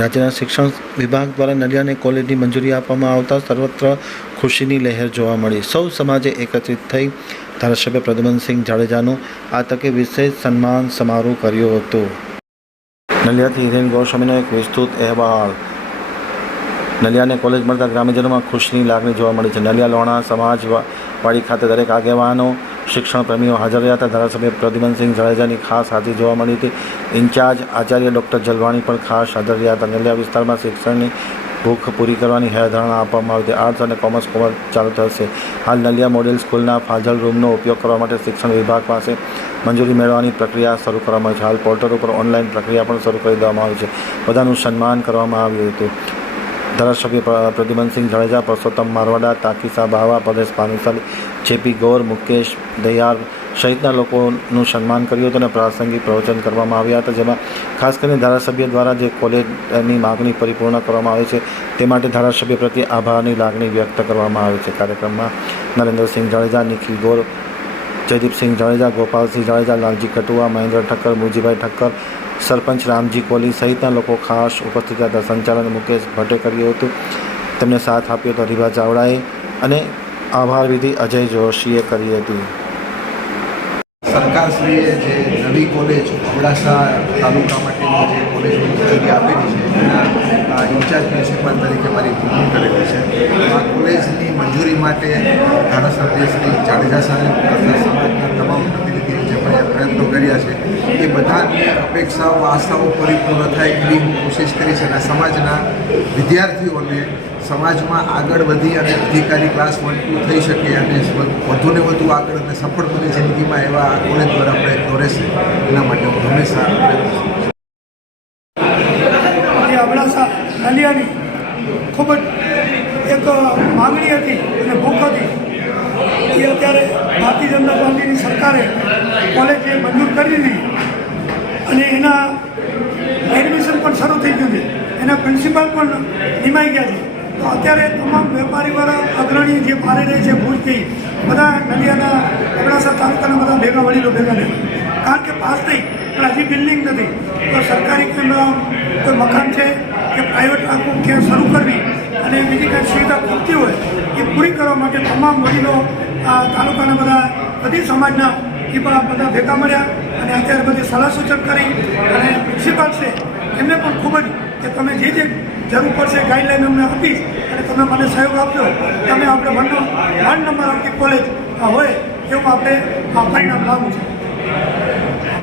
રાજ્યના શિક્ષણ વિભાગ દ્વારા નલિયાને કોલેજની મંજૂરી આપવામાં આવતા સર્વત્ર ખુશીની લહેર જોવા મળી. સૌ સમાજે એકત્રિત થઈ ધારાસભ્ય પ્રદ્યુમનસિંહ જાડેજાનું આ તકે વિશેષ સન્માન સમારોહ કર્યો હતો. નલિયાથી હિરેન ગોસ્વામીનો એક વિસ્તૃત અહેવાલ. નલિયાને કોલેજ મળતા ગ્રામ્યજનોમાં ખુશીની લાગણી જોવા મળી છે. નલિયા લોણા સમાજવાડી ખાતે દરેક આગેવાનો શિક્ષણ પ્રેમીઓ હાજર રહ્યા હતા. ધારાસભ્ય પ્રદ્યુમનસિંહ જાડેજાની ખાસ હાજરી જોવા મળી હતી. ઇન્ચાર્જ આચાર્ય ડૉક્ટર જલવાણી પણ ખાસ હાજર રહ્યા હતા. નલિયા વિસ્તારમાં શિક્ષણની ભૂખ પૂરી કરવાની હેરધારણા આપવામાં આવી હતી. આર્ટ્સ અને કોમર્સ કોમર્સ ચાલુ થશે. હાલ નલિયા મોડેલ સ્કૂલના ફાજલ રૂમનો ઉપયોગ કરવા માટે શિક્ષણ વિભાગ પાસે મંજૂરી મેળવવાની પ્રક્રિયા શરૂ કરવામાં આવી છે. હાલ પોર્ટલ ઉપર ઓનલાઈન પ્રક્રિયા પણ શરૂ કરી દેવામાં આવી છે. બધાનું સન્માન કરવામાં આવ્યું હતું. ધારાસભ્ય પ્ર- પ્રદ્યુમનસિંહ જાડેજા, પરસોત્તમ મારવાડા, તાકીસા બાવા, પરેશ પાનસાલી, જેપી ગૌર, મુકેશ દયાર સહિતના લોકોનું સન્માન કર્યું હતું અને પ્રાસંગિક પ્રવચન કરવામાં આવ્યા હતા. જેમાં ખાસ કરીને ધારાસભ્ય દ્વારા જે કોલેજની માગણી પરિપૂર્ણ કરવામાં આવે છે, તે માટે ધારાસભ્ય પ્રત્યે આભારની લાગણી વ્યક્ત કરવામાં આવે છે. કાર્યક્રમમાં નરેન્દ્રસિંહ જાડેજા, નિખિલ ગૌર જયદીપસિંહ જાડેજા, ગોપાલસિંહ, જાડેજા, લાલજી કટુઆ, મહેન્દ્ર ઠક્કર, મુજીભાઈ ઠક્કર, સરપંચ રામજી કોહલી સહિતના લોકો ખાસ ઉપસ્થિત હતા. સંચાલન મુકેશ ભટ્ટે કર્યું હતું. તેમને સાથ આપ્યો હતો રીવા ચાવડાએ અને આભાર વિધિ અજય જોશીએ કરી હતી. સરકારશ્રીએ જે નવી કોલેજ અબડાસા તાલુકા માટેની જે કોલેજ મંજૂરી આપેલી છે, એના ઇન્ચાર્જ પ્રિન્સિપાલ તરીકે મારી નિમણૂક કરેલી છે. આ મંજૂરી માટે ધારાસભ્ય શ્રી જાડેજા સાહેબ સમાજના તમામ પ્રતિનિધિઓ જે પણ પ્રયત્નો કર્યા છે, એ બધાની અપેક્ષાઓ, આશાઓ પરિપૂર્ણ થાય એવી હું કોશિશ કરીશ અને સમાજના વિદ્યાર્થીઓને સમાજમાં આગળ વધી અને અધિકારી ક્લાસ વન ટુ થઈ શકે અને વધુને વધુ આગળ અને સફળ બની જિંદગીમાં એવા કોલેજ દ્વારા પ્રયત્નો રહેશે. એના માટે હું હંમેશા પ્રયત્ન ખૂબ જ એક માંગણી હતી અને ભૂખ હતી. એ અત્યારે ભારતીય જનતા પાર્ટીની સરકારે કોલેજે મંજૂર કરી દીધી. અને એના એડમિશન પણ શરૂ થઈ ગયું છે. એના પ્રિન્સિપાલ પણ નિમાઈ ગયા છે. તો અત્યારે તમામ વેપારી વાળા, અગ્રણી જે ભારે રહે છે ભૂજથી બધા નલિયાના અબડાસા તાલુકાના બધા ભેગા વડીલો ભેગા રહે. કારણ કે પાસ થઈ, પણ હજી બિલ્ડિંગ નથી. તો સરકારી કોઈ મકાન છે કે પ્રાઇવેટ આખું ક્યાં શરૂ કરવી અને બીજી કાંઈ સુવિધા પૂરતી હોય એ પૂરી કરવા માટે તમામ વડીલો આ તાલુકાના બધા, બધી સમાજના એ બધા ભેગા મળ્યા અને અત્યારે બધી સલાહ સૂચન કરી અને પ્રિન્સિપાલ છે, એમને પણ ખૂબ જ કે તમે જે જે જરૂર પડશે ગાઈડલાઈન અમને આપીશ અને તમે મને સહયોગ આપજો. તમે આપણે વન વન નંબર આવતી કોલેજ હોય એવું આપણે આ પરિણામ લાવવું છે.